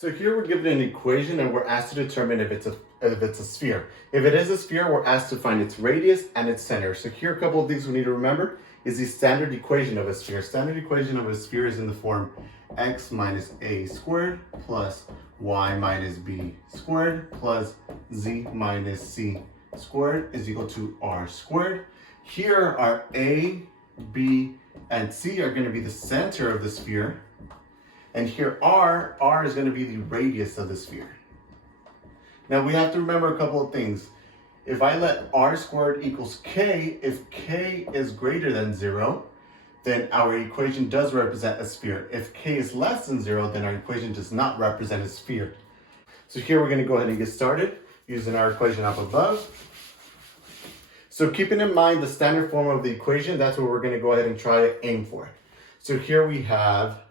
So here we're given an equation and we're asked to determine if it's a sphere. If it is a sphere, we're asked to find its radius and its center. So here a couple of things we need to remember is the standard equation of a sphere. Standard equation of a sphere is in the form x minus a squared plus y minus b squared plus z minus c squared is equal to r squared. Here our a, b, and c are going to be the center of the sphere. And here r is going to be the radius of the sphere. Now we have to remember a couple of things. If I let r squared equals k, if k is greater than 0, then our equation does represent a sphere. If k is less than 0, then our equation does not represent a sphere. So here we're going to go ahead and get started using our equation up above. So keeping in mind the standard form of the equation, that's what we're going to go ahead and try to aim for. So here we have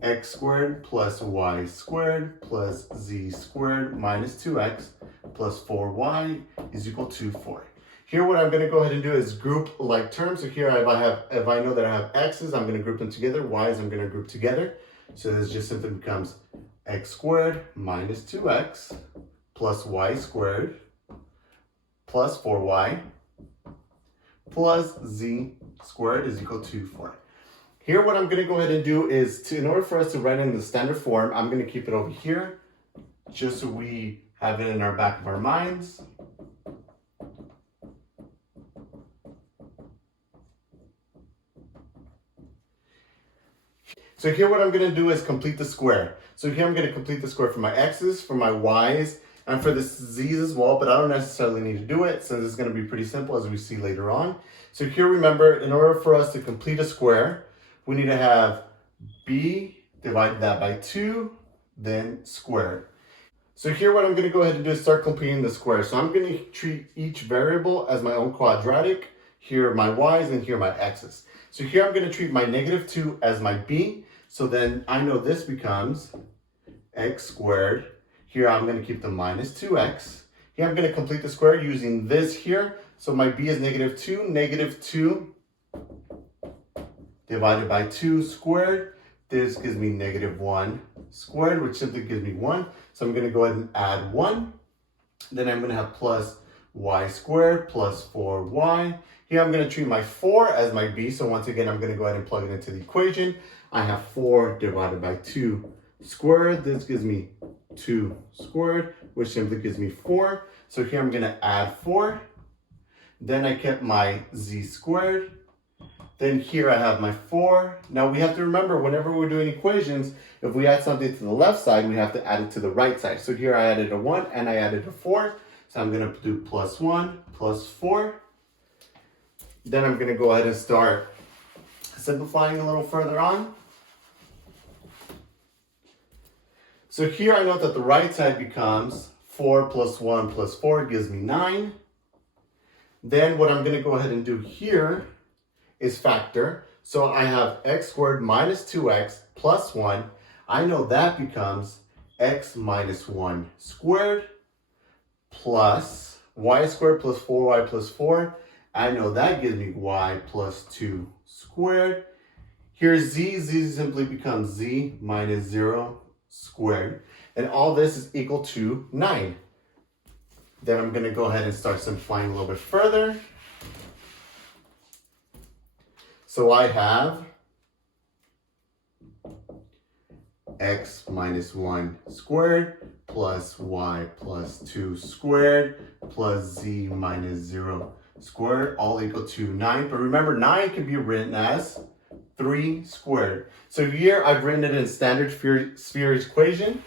x squared plus y squared plus z squared minus 2x plus 4y is equal to 4. Here what I'm going to go ahead and do is group like terms. So here if I know that I have x's, I'm going to group them together. Y's I'm going to group together. So this just simply becomes x squared minus 2x plus y squared plus 4y plus z squared is equal to 4. Here, what I'm going to go ahead and do is, in order for us to write in the standard form, I'm going to keep it over here, just so we have it in our back of our minds. So here, what I'm going to do is complete the square. So here, I'm going to complete the square for my x's, for my y's, and for the z's as well, but I don't necessarily need to do it, since it's going to be pretty simple, as we see later on. So here, remember, in order for us to complete a square, we need to have b, divide that by 2, then squared. So here what I'm going to go ahead and do is start completing the square. So I'm going to treat each variable as my own quadratic. Here are my y's and here are my x's. So here I'm going to treat my negative 2 as my b. So then I know this becomes x squared. Here I'm going to keep the minus 2x. Here I'm going to complete the square using this here. So my b is negative 2. Negative 2 divided by 2 squared. This gives me negative 1 squared, which simply gives me 1. So I'm going to go ahead and add 1. Then I'm going to have plus y squared plus 4y. Here I'm going to treat my 4 as my b. So once again, I'm going to go ahead and plug it into the equation. I have 4 divided by 2 squared. This gives me 2 squared, which simply gives me 4. So here I'm going to add 4. Then I kept my z squared. Then here I have my 4. Now we have to remember, whenever we're doing equations, if we add something to the left side, we have to add it to the right side. So here I added a 1 and I added a 4. So I'm going to do plus 1 plus 4. Then I'm going to go ahead and start simplifying a little further on. So here I know that the right side becomes 4 plus 1 plus 4 gives me 9. Then what I'm going to go ahead and do here is factor. So I have x squared minus 2x plus 1. I know that becomes x minus 1 squared plus y squared plus 4y plus 4. I know that gives me y plus 2 squared. Here's z simply becomes z minus 0 squared. And all this is equal to 9. Then I'm going to go ahead and start simplifying a little bit further. So I have x minus 1 squared plus y plus 2 squared plus z minus 0 squared, all equal to 9. But remember, 9 can be written as 3 squared. So here I've written it in standard sphere equation.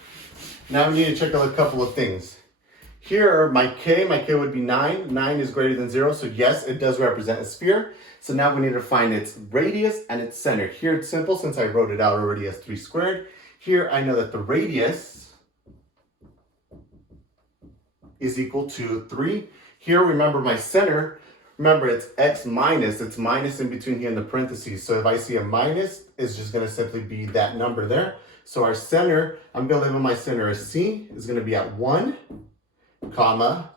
Now we need to check out a couple of things. Here, my k would be 9. 9 is greater than 0, so yes, it does represent a sphere. So now we need to find its radius and its center. Here it's simple since I wrote it out already as 3 squared. Here I know that the radius is equal to 3. Here, remember my center, remember it's x minus, it's minus in between here in the parentheses. So if I see a minus, it's just going to simply be that number there. So our center, I'm going to label my center as C, is going to be at 1, comma.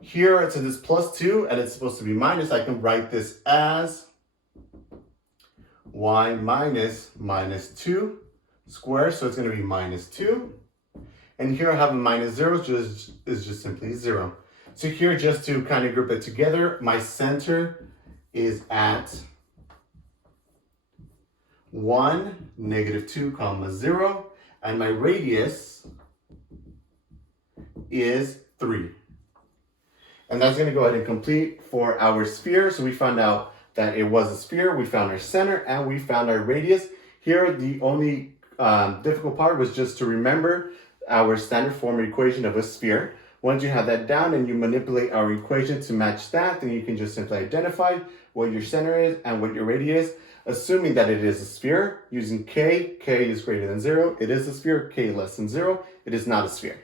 Here, since it's plus 2 and it's supposed to be minus, I can write this as y minus 2 squared. So it's going to be minus 2. And here I have a minus 0, which is just simply 0. So here, just to kind of group it together, my center is at 1, -2, comma 0, and my radius is 3. And that's going to go ahead and complete for our sphere. So we found out that it was a sphere, we found our center, and we found our radius. Here, the only difficult part was just to remember our standard form equation of a sphere. Once you have that down and you manipulate our equation to match that, then you can just simply identify what your center is and what your radius is, assuming that it is a sphere, using k is greater than 0. It is a sphere, k less than 0. It is not a sphere.